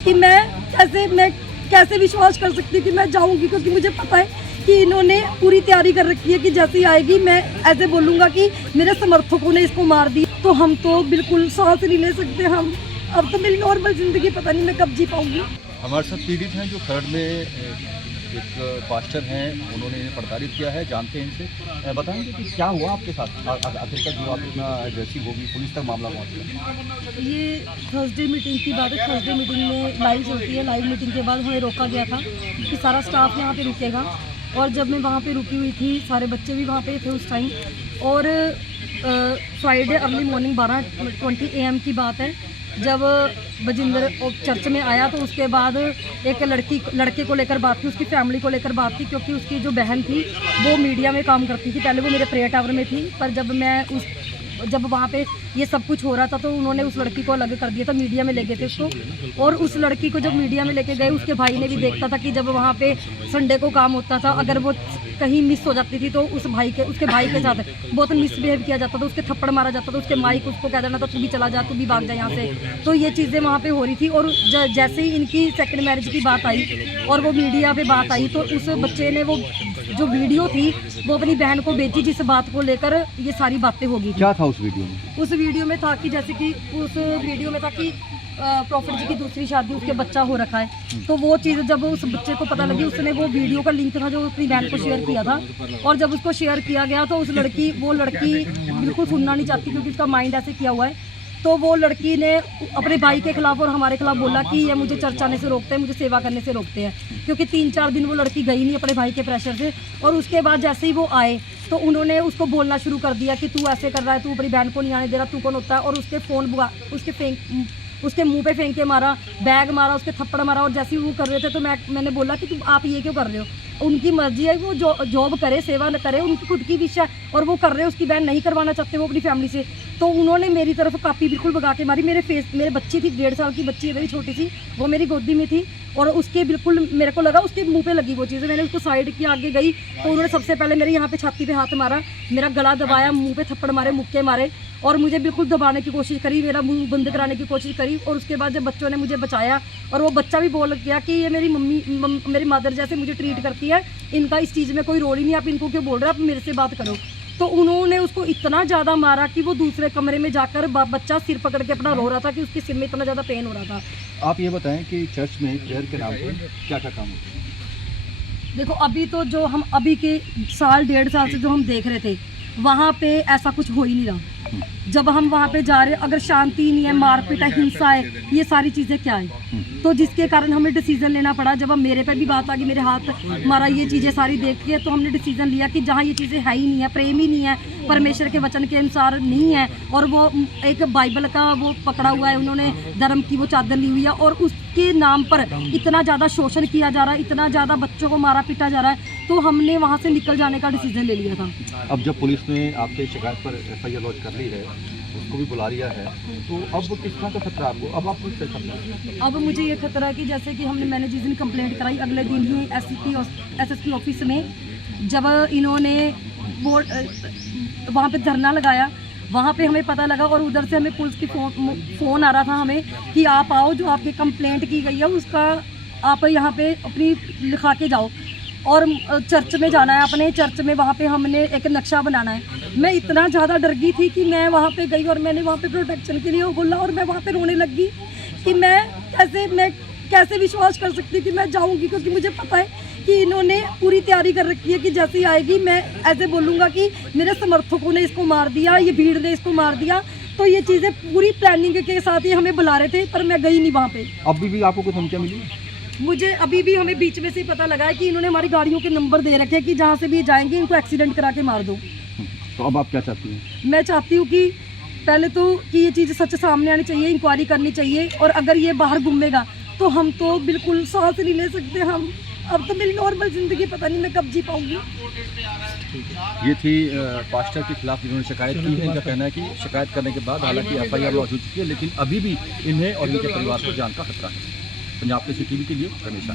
कि मैं कैसे विश्वास कर सकती हूँ कि मैं जाऊंगी, क्योंकि मुझे पता है कि इन्होंने पूरी तैयारी कर रखी है कि जैसे ही आएगी मैं ऐसे बोलूँगा कि मेरे समर्थकों ने इसको मार दिया, तो हम तो बिल्कुल सांस नहीं ले सकते। हम अब तो मेरी नॉर्मल ज़िंदगी पता नहीं मैं कब जी पाऊँगी। हमारे साथ पीड़ित हैं जो खरड़ में एक पास्टर हैं, उन्होंने इन्हें प्रताड़ित किया है, जानते हैं इनसे। बताएंगे कि क्या हुआ आपके साथ आखिरकार जो आप इतना एग्रेसिव होगी, पुलिस तक मामला पहुँच गया? ये थर्सडे मीटिंग की बात है। थर्सडे मीटिंग में लाइव चलती है। लाइव मीटिंग के बाद हमें रोका गया था कि सारा स्टाफ यहाँ पे रुकेगा, और जब मैं वहाँ पे रुकी हुई थी, सारे बच्चे भी वहाँ पे थे उस टाइम। और फ्राइडे अर्ली मॉर्निंग 12:20 AM की बात है, जब बजिंदर चर्च में आया तो उसके बाद एक लड़के को लेकर बात थी, उसकी फैमिली को लेकर बात थी, क्योंकि उसकी जो बहन थी वो मीडिया में काम करती थी। पहले वो मेरे प्रेयर टावर में थी, पर जब वहाँ पे ये सब कुछ हो रहा था तो उन्होंने उस लड़की को अलग कर दिया था, मीडिया में ले गए थे उसको। और उस लड़की को जब मीडिया में लेके गए, उसके भाई ने भी देखता था कि जब वहाँ पे संडे को काम होता था, अगर वो कहीं मिस हो जाती थी तो उसके भाई के साथ बहुत मिसबिहेव किया जाता था, उसके थप्पड़ मारा जाता था, उसके माइक उसको कह देना था तू भी चला जा, तू भी भाग जा यहाँ से। तो ये चीज़ें वहाँ पे हो रही थी। और जैसे ही इनकी सेकंड मैरिज की बात आई और वो मीडिया पे बात आई, तो उस बच्चे ने वो जो वीडियो थी वो अपनी बहन को भेजी, जिस बात को लेकर ये सारी बातें हो गई। क्या था उस वीडियो में? उस वीडियो में था कि जैसे कि प्रॉफिट जी की दूसरी शादी, उसके बच्चा हो रखा है। तो वो चीज़ जब उस बच्चे को पता लगी, उसने वो वीडियो का लिंक था जो अपनी बहन को शेयर किया था, और जब उसको शेयर किया गया तो वो लड़की बिल्कुल सुनना नहीं चाहती, क्योंकि उसका माइंड ऐसे किया हुआ है। तो वो लड़की ने अपने भाई के खिलाफ और हमारे खिलाफ बोला कि ये मुझे चर्च आने से रोकते हैं, मुझे सेवा करने से रोकते हैं, क्योंकि 3-4 दिन वो लड़की गई नहीं अपने भाई के प्रेशर से। और उसके बाद जैसे ही वो आए तो उन्होंने उसको बोलना शुरू कर दिया कि तू ऐसे कर रहा है, तू अपनी बहन को नहीं आने दे रहा, तू कौन होता है। और उसके उसके मुंह पे फेंक के मारा, बैग मारा, उसके थप्पड़ मारा। और जैसे ही वो कर रहे थे तो मैंने बोला कि आप ये क्यों कर रहे हो? उनकी मर्जी है, वो जॉब करे, सेवा न करे, उनकी खुद की विश है, और वो कर रहे हैं। उसकी बहन नहीं करवाना चाहते वो अपनी फैमिली से। तो उन्होंने मेरी तरफ कापी बिल्कुल भगा के मारी। मेरे बच्ची थी, 1.5 साल की बच्ची है मेरी, छोटी सी, वो मेरी गोदी में थी, और उसके बिल्कुल मेरे को लगा उसके मुंह पे लगी वो चीज़। मैंने उसको साइड की, आगे गई तो उन्होंने सबसे पहले मेरे यहाँ पे छाती पे हाथ मारा, मेरा गला दबाया, मुंह पे थप्पड़ मारे, मुक्के मारे, और मुझे बिल्कुल दबाने की कोशिश करी, मेरा मुंह बंद कराने की कोशिश करी। और उसके बाद जब बच्चों ने मुझे बचाया, और वो बच्चा भी बोल गया कि ये मेरी मदर जैसे मुझे ट्रीट करती है, इनका इस चीज़ में कोई रोल ही नहीं, आप इनको क्यों बोल रहे हो, आप मेरे से बात करो। तो उन्होंने उसको इतना ज़्यादा मारा कि वो दूसरे कमरे में जाकर बच्चा सिर पकड़ के अपना रो रहा था कि उसके सिर में इतना ज़्यादा पेन हो रहा था। आप ये बताएं कि चर्च में प्रेयर के नाम पर क्या क्या काम होता है? देखो, अभी तो जो हम अभी के 1.5 साल से जो हम देख रहे थे, वहाँ पे ऐसा कुछ हो ही नहीं रहा। जब हम वहाँ पे जा रहे, अगर शांति नहीं है, मारपीट है, हिंसा है, ये सारी चीज़ें क्या है? तो जिसके कारण हमें डिसीजन लेना पड़ा। जब अब मेरे पे भी बात आ गई, मेरे हाथ मारा, ये चीज़ें सारी देख के, तो हमने डिसीजन लिया कि जहाँ ये चीज़ें है ही नहीं है, प्रेम ही नहीं है, परमेश्वर के वचन के अनुसार नहीं है, और वो एक बाइबल का वो पकड़ा हुआ है, उन्होंने धर्म की वो चादर ली हुई है, और उसके नाम पर इतना ज़्यादा शोषण किया जा रहा है, इतना ज़्यादा बच्चों को मारा पीटा जा रहा है, तो हमने वहाँ से निकल जाने का डिसीजन ले लिया था। अब जब पुलिस ने आपके शिकायत पर FIR लॉन्च कर ली है, उसको भी बुला लिया है, तो अब किस तरह का खतरा आपको? अब आप कुछ खतरा? अब मुझे ये खतरा है कि जैसे कि मैंने जिस दिन कंप्लेंट कराई, अगले दिन ही SSP ऑफिस में जब इन्होंने वहाँ पे धरना लगाया, वहाँ पे हमें पता लगा, और उधर से हमें पुलिस की फ़ोन आ रहा था हमें कि आप आओ, जो आपकी कंप्लेंट की गई है उसका आप यहाँ पे अपनी लिखा के जाओ, और चर्च में जाना है अपने, चर्च में वहाँ पे हमने एक नक्शा बनाना है। मैं इतना ज़्यादा डर गई थी कि मैं वहाँ पे गई, और मैंने वहाँ पे प्रोटेक्शन के लिए बोला, और मैं वहाँ पे रोने लग गई कि मैं कैसे विश्वास कर सकती कि मैं जाऊँगी, क्योंकि मुझे पता है कि इन्होंने पूरी तैयारी कर रखी है कि जैसे ही आएगी मैं ऐसे बोलूँगा कि मेरे समर्थकों ने इसको मार दिया, ये भीड़ ने इसको मार दिया। तो ये चीज़ें पूरी प्लानिंग के साथ ही हमें बुला रहे थे, पर मैं गई नहीं वहाँ पे। अभी भी आपको कुछ धमकियाँ मिली? मुझे अभी भी हमें बीच में से ही पता लगा है कि इन्होंने हमारी गाड़ियों के नंबर दे रखे हैं कि जहाँ से भी जाएंगे इनको एक्सीडेंट करा के मार दो। तो अब आप क्या चाहती हैं? मैं चाहती हूँ कि पहले तो कि ये चीज़ सच सामने आनी चाहिए, इंक्वायरी करनी चाहिए, और अगर ये बाहर घूमेगा तो हम तो बिल्कुल सांस नहीं ले सकते। हम अब तो मेरी नॉर्मल ज़िंदगी पता नहीं मैं कब जी पाऊँगी। ये थी पास्टर के खिलाफ जिन्होंने शिकायत की है। इनका कहना है कि शिकायत करने के बाद हालांकि FIR लॉन्च हो चुकी है, लेकिन अभी भी इन्हें और इनके परिवार को जान का खतरा है। पंजाब के CTV के लिए रमेश।